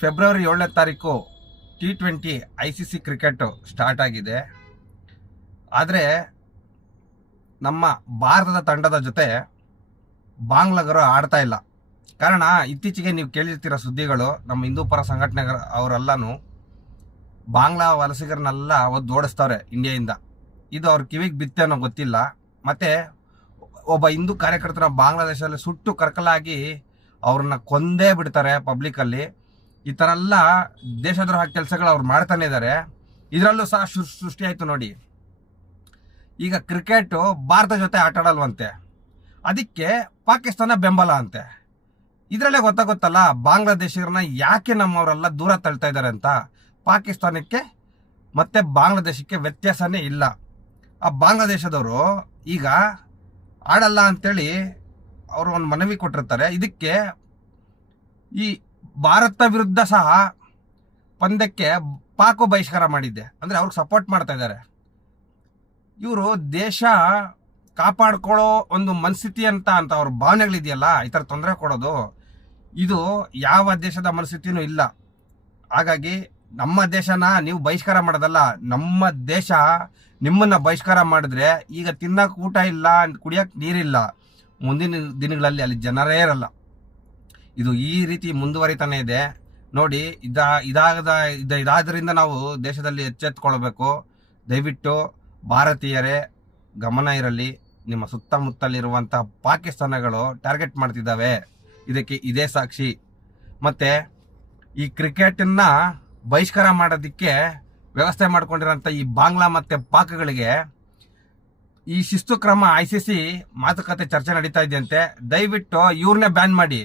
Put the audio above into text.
February 7ನೇ ತಾರೀಕು T20 ICC cricket start ಆಗಿದೆ. ಆದರೆ ನಮ್ಮ ಭಾರತದ ತಂಡದ ಜೊತೆ ಬಾಂಗ್ಲಾಗರು ಆಡ್ತಾ ಇಲ್ಲ. ಕಾರಣ ಇತ್ತೀಚೆಗೆ ನೀವು ಕೇಳಿರ್ತೀರ ಸುದ್ದಿಗಳು, ನಮ್ಮ ಹಿಂದೂ ಪರ ಸಂಘಟನೆ ಅವರೆಲ್ಲನೂ ಬಾಂಗ್ಲಾ ವಲಸಿಗರನ್ನೆಲ್ಲ ಓಡಿಸ್ತಾವ್ರೆ ಇಂಡಿಯಾದಿಂದ. ಇದು ಅವ್ರ ಕಿವಿಗೆ ಬಿತ್ತೇನೋ ಗೊತ್ತಿಲ್ಲ. ಮತ್ತು ಒಬ್ಬ ಹಿಂದೂ ಕಾರ್ಯಕರ್ತನ ಬಾಂಗ್ಲಾದೇಶದಲ್ಲಿ ಸುಟ್ಟು ಕರ್ಕಲಾಗಿ ಅವ್ರನ್ನ ಕೊಂದೇ ಬಿಡ್ತಾರೆ ಪಬ್ಲಿಕಲ್ಲಿ. ಈ ಥರ ಎಲ್ಲ ದೇಶದ್ರೋಹ ಕೆಲಸಗಳು ಅವ್ರು ಮಾಡ್ತಾನೆ ಇದ್ದಾರೆ. ಇದರಲ್ಲೂ ಸಹ ಸೃಷ್ಟಿ ಆಯಿತು ನೋಡಿ. ಈಗ ಕ್ರಿಕೆಟು ಭಾರತ ಜೊತೆ ಆಟ ಆಡಲ್ವಂತೆ, ಅದಕ್ಕೆ ಪಾಕಿಸ್ತಾನ ಬೆಂಬಲ ಅಂತೆ. ಇದರಲ್ಲೇ ಗೊತ್ತಾಗುತ್ತಲ್ಲ ಬಾಂಗ್ಲಾದೇಶಿಗರನ್ನ ಯಾಕೆ ನಮ್ಮವರೆಲ್ಲ ದೂರ ತಳ್ತಾ ಇದ್ದಾರೆ ಅಂತ. ಪಾಕಿಸ್ತಾನಕ್ಕೆ ಮತ್ತು ಬಾಂಗ್ಲಾದೇಶಕ್ಕೆ ವ್ಯತ್ಯಾಸನೇ ಇಲ್ಲ. ಆ ಬಾಂಗ್ಲಾದೇಶದವರು ಈಗ ಆಡಲ್ಲ ಅಂತೇಳಿ ಅವರು ಒಂದು ಮನವಿ ಕೊಟ್ಟಿರ್ತಾರೆ. ಇದಕ್ಕೆ ಈ ಭಾರತ ವಿರುದ್ಧ ಸಹ ಪಂದ್ಯಕ್ಕೆ ಪಾಕು ಬಹಿಷ್ಕಾರ ಮಾಡಿದ್ದೆ, ಅಂದರೆ ಅವ್ರಿಗೆ ಸಪೋರ್ಟ್ ಮಾಡ್ತಾ ಇದ್ದಾರೆ. ಇವರು ದೇಶ ಕಾಪಾಡ್ಕೊಳ್ಳೋ ಒಂದು ಮನಸ್ಥಿತಿ ಅಂತ ಅವ್ರ ಭಾವನೆಗಳಿದೆಯಲ್ಲ, ಈ ಥರ ತೊಂದರೆ ಕೊಡೋದು, ಇದು ಯಾವ ದೇಶದ ಮನಸ್ಥಿತಿನೂ ಇಲ್ಲ. ಹಾಗಾಗಿ ನಮ್ಮ ದೇಶನ ನೀವು ಬಹಿಷ್ಕಾರ ಮಾಡೋದಲ್ಲ, ನಮ್ಮ ದೇಶ ನಿಮ್ಮನ್ನು ಬಹಿಷ್ಕಾರ ಮಾಡಿದ್ರೆ ಈಗ ತಿನ್ನಕ್ಕೆ ಊಟ ಇಲ್ಲ, ಕುಡಿಯೋಕ್ಕೆ ನೀರಿಲ್ಲ, ಮುಂದಿನ ದಿನಗಳಲ್ಲಿ ಅಲ್ಲಿ ಜನರೇ ಇರಲ್ಲ. ಇದು ಈ ರೀತಿ ಮುಂದುವರಿತಾನೆ ಇದೆ ನೋಡಿ. ಇದಾದ್ರಿಂದ ನಾವು ದೇಶದಲ್ಲಿ ಎಚ್ಚೆತ್ಕೊಳ್ಬೇಕು. ದಯವಿಟ್ಟು ಭಾರತೀಯರೇ ಗಮನ ಇರಲಿ. ನಿಮ್ಮ ಸುತ್ತಮುತ್ತಲಿರುವಂಥ ಪಾಕಿಸ್ತಾನಗಳು ಟಾರ್ಗೆಟ್ ಮಾಡ್ತಿದ್ದಾವೆ, ಇದಕ್ಕೆ ಇದೇ ಸಾಕ್ಷಿ. ಮತ್ತು ಈ ಕ್ರಿಕೆಟನ್ನು ಬಹಿಷ್ಕಾರ ಮಾಡೋದಕ್ಕೆ ವ್ಯವಸ್ಥೆ ಮಾಡ್ಕೊಂಡಿರೋಂಥ ಈ ಬಾಂಗ್ಲಾ ಮತ್ತು ಪಾಕ್ಗಳಿಗೆ ಈ ಶಿಸ್ತು ಕ್ರಮ ICC ಮಾತುಕತೆ ಚರ್ಚೆ ನಡೀತಾ ಇದೆಯಂತೆ. ದಯವಿಟ್ಟು ಇವ್ರನ್ನೇ ಬ್ಯಾನ್ ಮಾಡಿ.